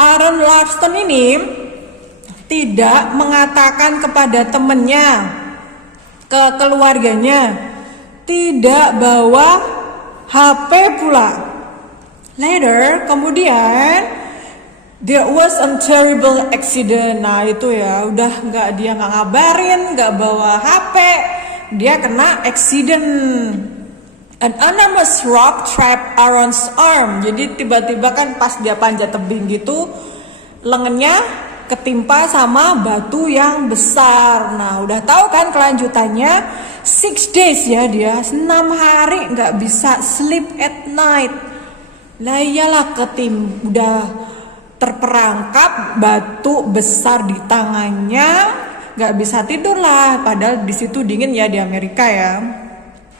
Aaron Larston ini tidak mengatakan kepada temannya, ke keluarganya, tidak bawa HP pula. Later, kemudian there was a terrible accident. Nah itu ya, udah dia nggak ngabarin, nggak bawa HP, dia kena accident. An enormous rock trapped Aaron's arm. Jadi tiba-tiba kan pas dia panjat tebing gitu, lengannya ketimpa sama batu yang besar. Nah udah tahu kan kelanjutannya, 6 days ya dia, 6 hari nggak bisa sleep at night. Lah iyalah udah terperangkap batu besar di tangannya, nggak bisa tidur lah. Padahal di situ dingin ya di Amerika ya,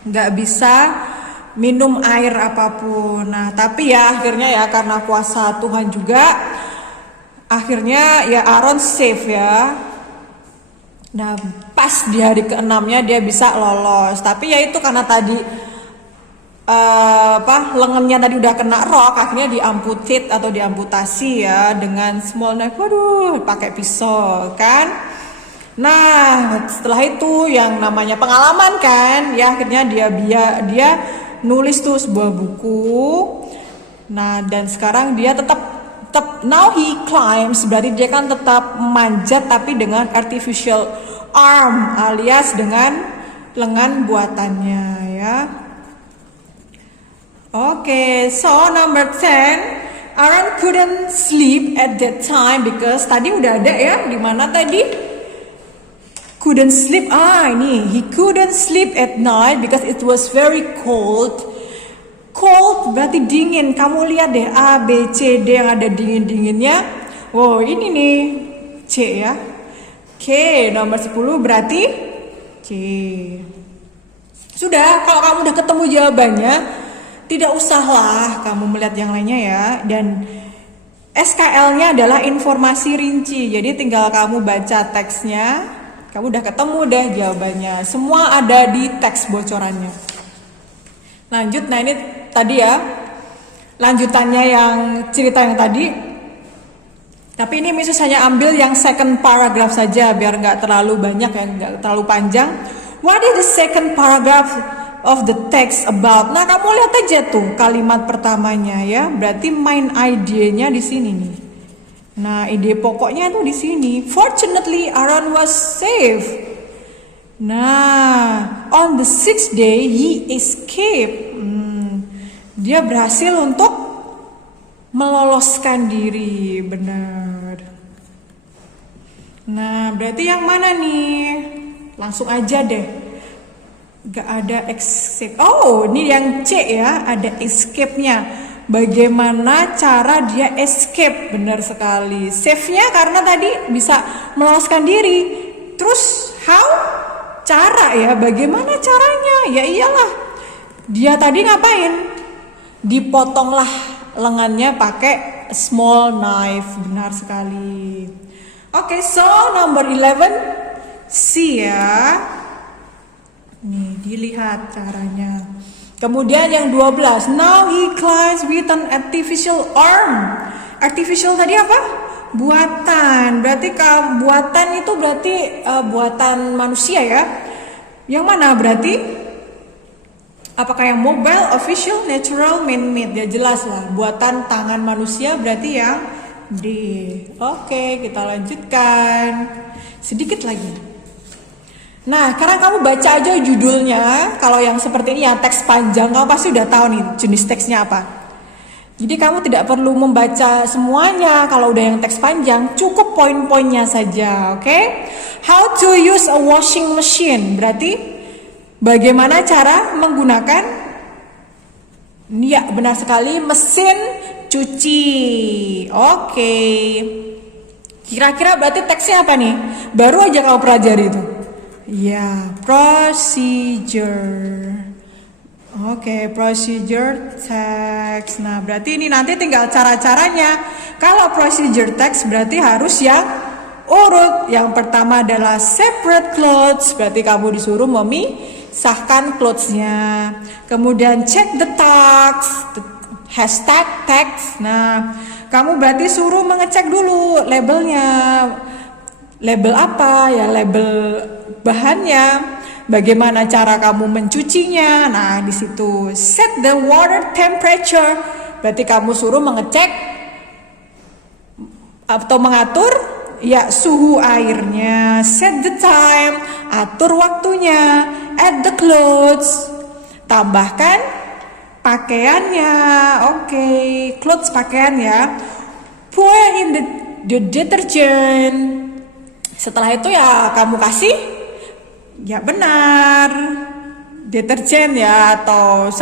nggak bisa minum air apapun. Nah tapi ya akhirnya ya karena kuasa Tuhan juga, akhirnya ya Aaron safe ya. Nah pas di hari ke-6-nya dia bisa lolos. Tapi ya itu karena tadi lengannya tadi udah kena rock, akhirnya diamputate atau diamputasi ya dengan small knife. Waduh, pakai pisau kan. Nah setelah itu yang namanya pengalaman kan ya, akhirnya dia nulis tuh sebuah buku. Nah dan sekarang dia tetap now he climbs, berarti dia kan tetap manjat tapi dengan artificial arm alias dengan lengan buatannya ya. Oke, so number 10, Aaron couldn't sleep at that time because tadi udah ada ya, di mana tadi? Couldn't sleep. Ini he couldn't sleep at night because it was very cold. Cold berarti dingin. Kamu lihat deh A, B, C, D yang ada dingin-dinginnya. Wow, ini nih C ya. Oke, nomor 10 berarti C. Sudah, kalau kamu udah ketemu jawabannya, tidak usahlah kamu melihat yang lainnya ya. Dan SKL-nya adalah informasi rinci. Jadi tinggal kamu baca teksnya. Kamu udah ketemu deh jawabannya. Semua ada di teks bocorannya. Lanjut, nah ini tadi ya. Lanjutannya yang cerita yang tadi. Tapi ini Misus hanya ambil yang second paragraph saja. Biar nggak terlalu banyak ya, nggak terlalu panjang. What is the second paragraph of the text about? Nah kamu lihat aja tuh kalimat pertamanya ya. Berarti main idenya di sini nih. Nah, ide pokoknya tuh di sini. Fortunately, Aaron was safe. Nah, on the 6th day he escaped. Dia berhasil untuk meloloskan diri, benar. Nah, berarti yang mana nih? Langsung aja deh. Gak ada escape. Oh, ini yang C ya, ada escape-nya. Bagaimana cara dia escape? Benar sekali. Save-nya karena tadi bisa meloloskan diri. Terus how? Cara ya, bagaimana caranya? Ya iyalah. Dia tadi ngapain? Dipotonglah lengannya pakai small knife. Benar sekali. Oke, so number 11 C ya. Nih, dilihat caranya. Kemudian yang 12, now he climbs with an artificial arm. Artificial tadi apa? Buatan. Berarti buatan itu berarti buatan manusia ya. Yang mana berarti? Apakah yang mobile, official, natural, man-made? Ya jelas lah, buatan tangan manusia berarti yang D. Oke, kita lanjutkan. Sedikit lagi. Nah, karena kamu baca aja judulnya, kalau yang seperti ini ya teks panjang, kamu pasti udah tahu nih jenis teksnya apa. Jadi kamu tidak perlu membaca semuanya kalau udah yang teks panjang, cukup poin-poinnya saja, oke? How to use a washing machine, berarti bagaimana cara menggunakan, ya benar sekali, mesin cuci. Oke. Kira-kira berarti teksnya apa nih? Baru aja kamu pelajari itu. Ya, procedure. Oke, procedure text. Nah, berarti ini nanti tinggal cara-caranya. Kalau procedure text berarti harus yang urut. Yang pertama adalah separate clothes. Berarti kamu disuruh memisahkan clothes-nya. Kemudian check the text. hashtag text. Nah, kamu berarti suruh mengecek dulu labelnya. Label apa ya? Label bahannya. Bagaimana cara kamu mencucinya? Nah, di situ set the water temperature. Berarti kamu suruh mengecek atau mengatur ya suhu airnya. Set the time, atur waktunya. Add the clothes, tambahkan pakaiannya. Oke, clothes pakaian ya. Pour in the detergent. Setelah itu ya kamu kasih ya benar deterjen ya atau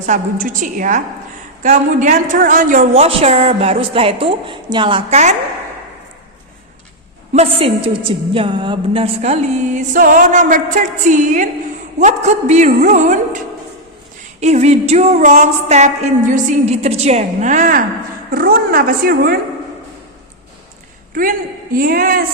sabun cuci ya. Kemudian turn on your washer, baru setelah itu nyalakan mesin cucinya. Benar sekali. So number 13, what could be ruined if we do wrong step in using detergent? Nah, ruin apa sih ruin? Ruin, yes,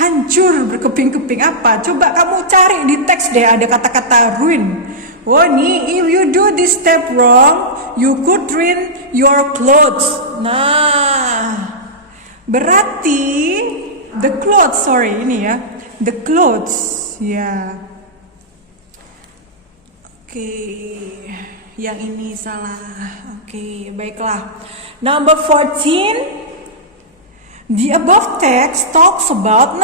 hancur, berkeping-keping apa? Coba kamu cari di teks deh, ada kata-kata ruin. Oh nih, if you do this step wrong, you could ruin your clothes. Nah, berarti the clothes, ini ya, the clothes, ya. Oke, yang ini salah. Oke, baiklah. Number 14. The above text talks about,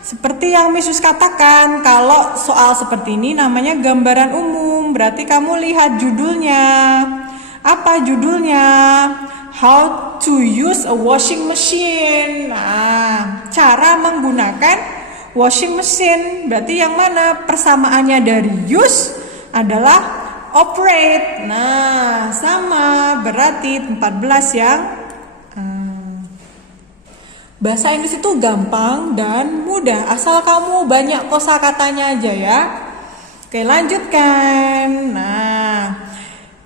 seperti yang Miss katakan, kalau soal seperti ini namanya gambaran umum. Berarti kamu lihat judulnya. Apa judulnya? How to use a washing machine. Nah, cara menggunakan washing machine. Berarti yang mana persamaannya dari use adalah operate. Nah, sama, berarti 14 yang bahasa Inggris itu gampang dan mudah, asal kamu banyak kosakatanya aja ya. Oke, lanjutkan. Nah,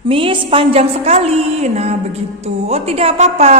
Miss panjang sekali. Nah, begitu. Oh, tidak apa-apa.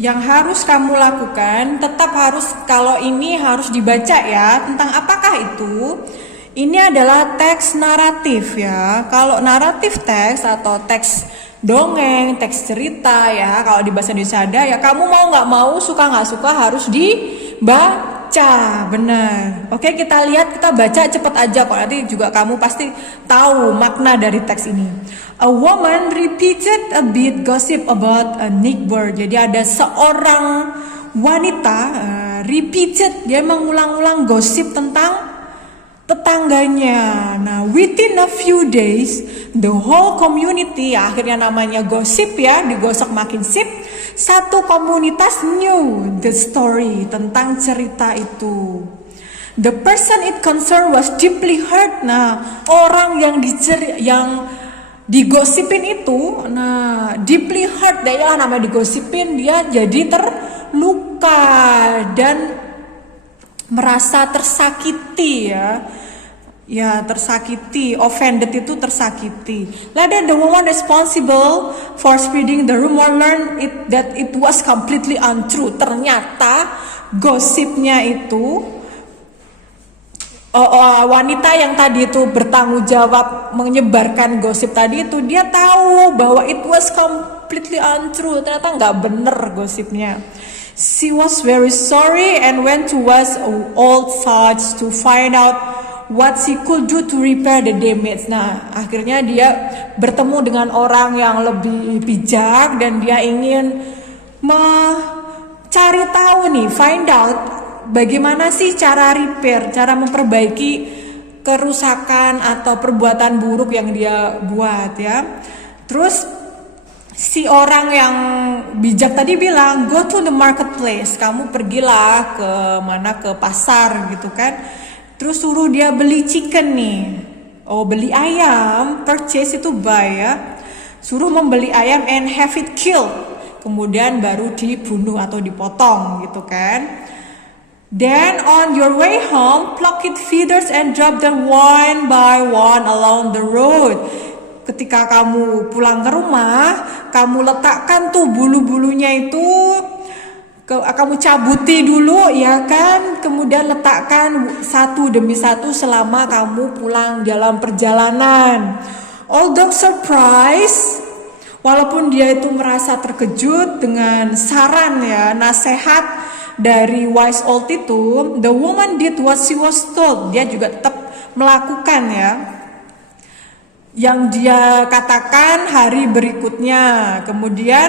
Yang harus kamu lakukan tetap harus, kalau ini harus dibaca ya. Tentang apakah itu? Ini adalah teks naratif ya. Kalau naratif teks atau teks dongeng, teks cerita ya, kalau di bahasa Indonesia ada ya, kamu mau nggak mau, suka nggak suka harus dibaca, benar. Oke, kita lihat, kita baca cepet aja kok, nanti juga kamu pasti tahu makna dari teks ini. A woman repeated a bit gossip about a neighbor. Jadi ada seorang wanita repeated, dia mengulang-ulang gosip tentang tetangganya. Nah, within a few days, the whole community, akhirnya namanya gosip ya, digosok makin sip. Satu komunitas knew the story, tentang cerita itu. The person it concerned was deeply hurt. Nah, orang yang digosipin itu, nah, deeply hurt, dia nama digosipin, dia jadi terluka dan merasa tersakiti ya, tersakiti, offended itu tersakiti. Later the woman responsible for spreading the rumor learned that it was completely untrue. Ternyata gosipnya itu, wanita yang tadi itu bertanggung jawab menyebarkan gosip tadi itu, dia tahu bahwa it was completely untrue. Ternyata nggak bener gosipnya. She was very sorry and went towards old thoughts to find out what she could do to repair the damage. Nah, akhirnya dia bertemu dengan orang yang lebih bijak dan dia ingin mencari tahu nih, find out bagaimana sih cara repair, cara memperbaiki kerusakan atau perbuatan buruk yang dia buat ya. Terus si orang yang bijak tadi bilang, go to the marketplace, kamu pergilah ke mana, ke pasar gitu kan. Terus suruh dia beli chicken nih, beli ayam, purchase itu buy ya. Suruh membeli ayam and have it killed, kemudian baru dibunuh atau dipotong gitu kan. Then on your way home, pluck it feathers and drop them one by one along the road. Ketika kamu pulang ke rumah, kamu letakkan tuh bulu-bulunya itu, kamu cabuti dulu ya kan, kemudian letakkan satu demi satu selama kamu pulang dalam perjalanan. Although surprised, walaupun dia itu merasa terkejut dengan saran ya, nasihat dari wise old itu, the woman did what she was told. Dia juga tetap melakukan ya yang dia katakan hari berikutnya. Kemudian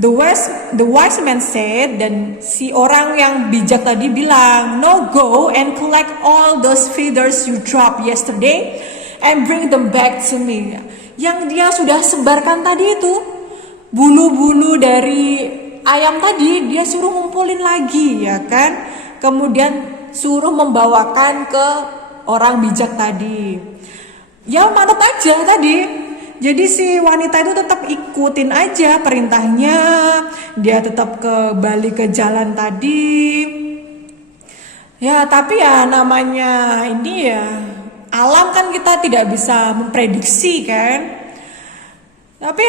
the wise man said, dan si orang yang bijak tadi bilang, no, go and collect all those feathers you dropped yesterday and bring them back to me. Yang dia sudah sebarkan tadi itu, bulu-bulu dari ayam tadi, dia suruh ngumpulin lagi ya kan. Kemudian suruh membawakan ke orang bijak tadi. Ya manut aja tadi. Jadi si wanita itu tetap ikutin aja perintahnya. Dia tetap kembali ke jalan tadi. Ya tapi ya namanya ini ya alam kan kita tidak bisa memprediksi kan. Tapi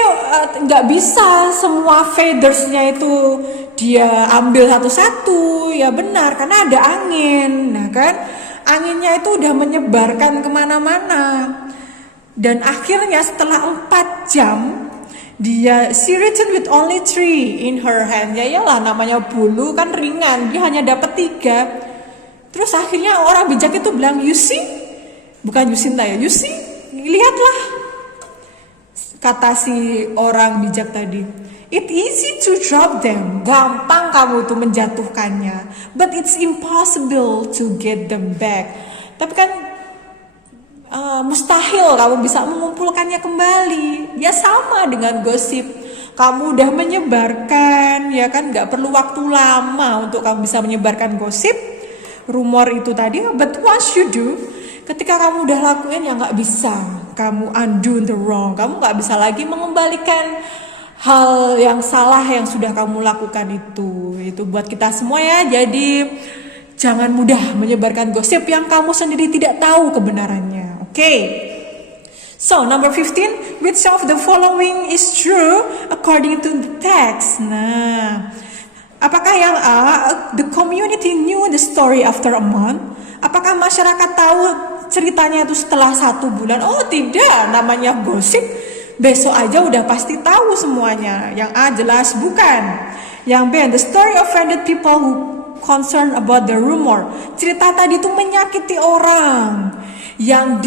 nggak bisa semua feathersnya itu dia ambil satu-satu. Ya benar karena ada angin. Nah kan anginnya itu udah menyebarkan kemana-mana. Dan akhirnya setelah 4 jam she returned with only 3 in her hand. Ya iyalah namanya bulu kan ringan, dia hanya dapat 3. Terus akhirnya orang bijak itu bilang, you see, bukan Yusinta ya, you see, lihatlah, kata si orang bijak tadi, it easy to drop them, gampang kamu tuh menjatuhkannya, but it's impossible to get them back. Tapi kan mustahil kamu bisa mengumpulkannya kembali. Ya sama dengan gosip, kamu udah menyebarkan ya kan, nggak perlu waktu lama untuk kamu bisa menyebarkan gosip, rumor itu tadi. But once you do, ketika kamu udah lakuin ya nggak bisa kamu undo the wrong. Kamu nggak bisa lagi mengembalikan hal yang salah yang sudah kamu lakukan itu. Itu buat kita semua ya. Jadi jangan mudah menyebarkan gosip yang kamu sendiri tidak tahu kebenarannya. Okay, so number 15, which of the following is true according to the text? Nah, apakah yang A, the community knew the story after a month? Apakah masyarakat tahu ceritanya itu setelah 1 bulan? Oh tidak, namanya gosip, besok aja udah pasti tahu semuanya. Yang A jelas bukan. Yang B, the story offended people who concerned about the rumor. Cerita tadi itu menyakiti orang yang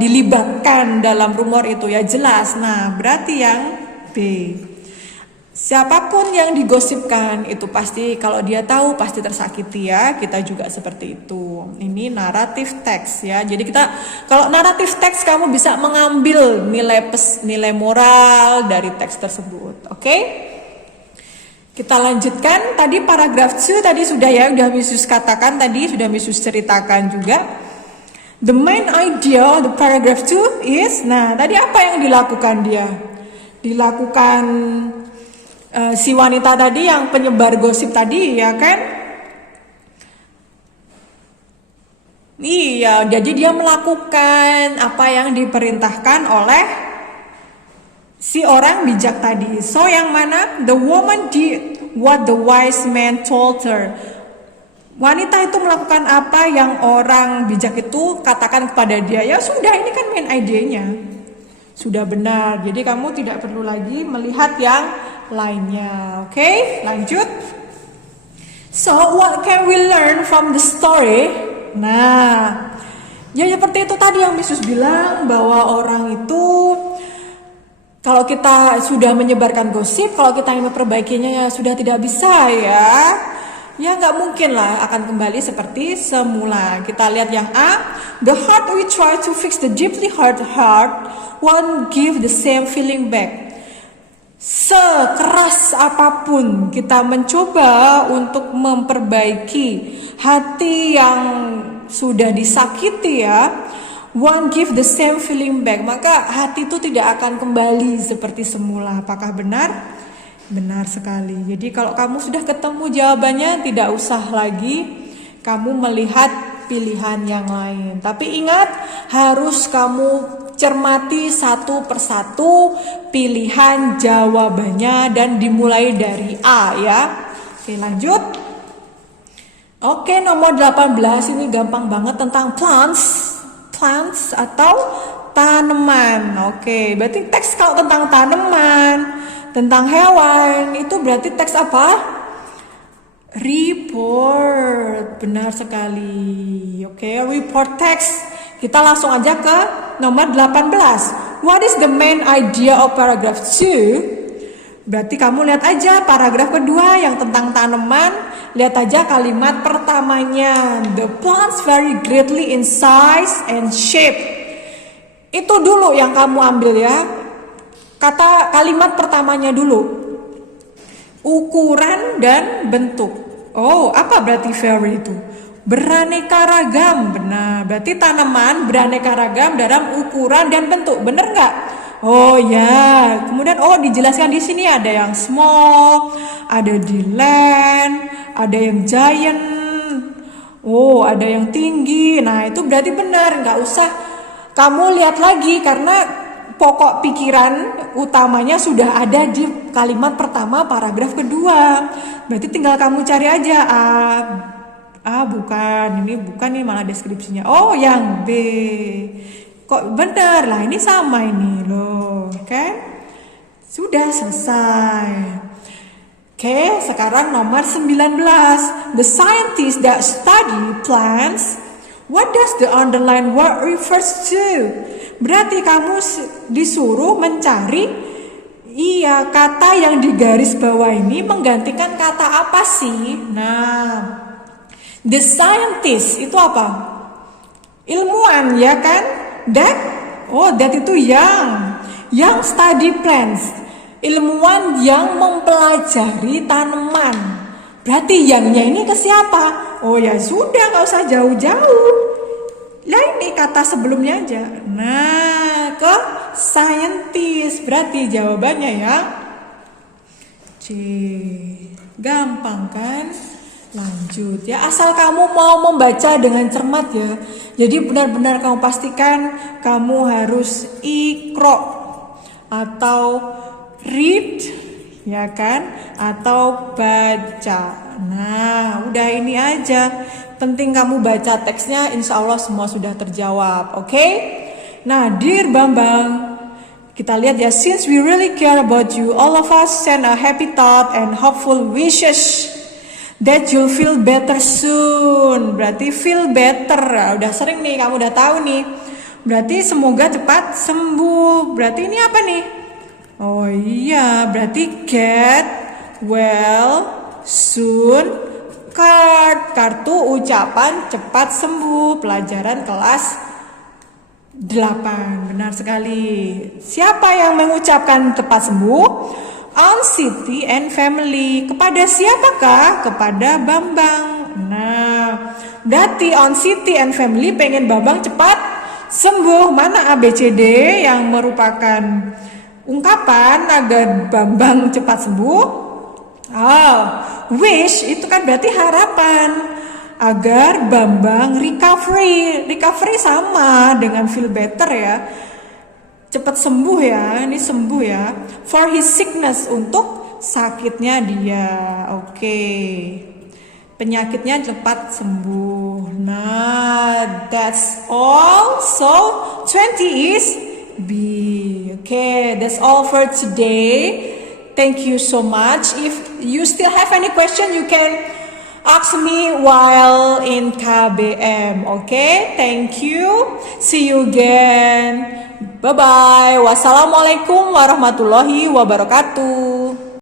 dilibatkan dalam rumor itu ya jelas. Nah, berarti yang B. Siapapun yang digosipkan itu pasti kalau dia tahu pasti tersakiti ya. Kita juga seperti itu. Ini naratif teks ya. Jadi kita kalau naratif teks kamu bisa mengambil nilai moral dari teks tersebut. Oke? Kita lanjutkan, tadi paragraf 2 tadi sudah ya, udah Misus katakan tadi, sudah Misus ceritakan juga. The main idea the paragraph 2 is, nah tadi apa yang dilakukan dia? Dilakukan si wanita tadi yang penyebar gosip tadi ya kan? Iya, jadi dia melakukan apa yang diperintahkan oleh si orang bijak tadi. So yang mana? The woman did what the wise man told her. Wanita itu melakukan apa yang orang bijak itu katakan kepada dia. Ya sudah, ini kan main idenya. Sudah benar. Jadi kamu tidak perlu lagi melihat yang lainnya. Oke, lanjut. So what can we learn from the story? Nah, ya seperti itu tadi yang Misus bilang, bahwa orang itu kalau kita sudah menyebarkan gosip, kalau kita ingin memperbaikinya ya sudah tidak bisa ya. Ya nggak mungkin lah akan kembali seperti semula. Kita lihat yang A. The heart we try to fix the deeply hurt heart won't give the same feeling back. Sekeras apapun kita mencoba untuk memperbaiki hati yang sudah disakiti ya, won't give the same feeling back, maka hati itu tidak akan kembali seperti semula. Apakah benar? Benar sekali. Jadi kalau kamu sudah ketemu jawabannya, tidak usah lagi kamu melihat pilihan yang lain. Tapi ingat, harus kamu cermati satu persatu pilihan jawabannya dan dimulai dari A ya. Oke, lanjut. Oke, nomor 18 ini gampang banget tentang plants. plants atau tanaman. Oke, berarti teks kalau tentang tanaman, tentang hewan, itu berarti teks apa? Report. Benar sekali. Oke, report text. Kita langsung aja ke nomor 18. What is the main idea of paragraph 2? Berarti kamu lihat aja paragraf kedua yang tentang tanaman. Lihat aja kalimat pertamanya. The plants vary greatly in size and shape. Itu dulu yang kamu ambil ya. Kata kalimat pertamanya dulu. Ukuran dan bentuk. Oh, apa berarti vary itu? Beraneka ragam. Benar, berarti tanaman beraneka ragam dalam ukuran dan bentuk. Benar nggak? Oh ya, kemudian dijelaskan di sini ada yang small, ada di land, ada yang giant, ada yang tinggi. Nah itu berarti benar, nggak usah kamu lihat lagi karena pokok pikiran utamanya sudah ada di kalimat pertama paragraf kedua. Berarti tinggal kamu cari aja bukan ini malah deskripsinya. Oh yang B. Kok benar lah, ini sama ini loh, kan? Sudah selesai. Oke, sekarang nomor 19. The scientists that study plants, what does the underlined word refers to? Berarti kamu disuruh mencari kata yang di garis bawah ini menggantikan kata apa sih? Nah, the scientist itu apa? Ilmuwan ya kan? That itu yang study plants, ilmuwan yang mempelajari tanaman. Berarti yangnya ini ke siapa? Oh ya sudah, nggak usah jauh-jauh. Lah ini kata sebelumnya aja. Nah, ke scientist. Berarti jawabannya ya C. Gampang kan? Lanjut ya, asal kamu mau membaca dengan cermat ya. Jadi benar-benar kamu pastikan kamu harus iqra atau read ya kan, atau baca. Nah udah ini aja, penting kamu baca teksnya, insya Allah semua sudah terjawab. Oke? Nah dear Bambang, kita lihat ya, since we really care about you, all of us send a happy thought and hopeful wishes that you'll feel better soon. Berarti feel better, udah sering nih, kamu udah tahu nih. Berarti semoga cepat sembuh. Berarti ini apa nih? Oh iya, berarti get well soon card. Kartu ucapan cepat sembuh, pelajaran kelas 8. Benar sekali. Siapa yang mengucapkan cepat sembuh? On Siti and Family. Kepada siapakah? Kepada Bambang. Nah, berarti On Siti and Family pengen Bambang cepat sembuh. Mana ABCD yang merupakan ungkapan agar Bambang cepat sembuh? Wish itu kan berarti harapan agar Bambang recovery. Recovery sama dengan feel better ya. Cepat sembuh ya, ini sembuh ya. For his sickness, untuk sakitnya dia. Oke. Penyakitnya cepat sembuh. Nah, that's all. So, 20 is B. Okay, that's all for today. Thank you so much. If you still have any question, you can ask me while in KBM. Okay, thank you. See you again. Bye-bye. Wassalamualaikum warahmatullahi wabarakatuh.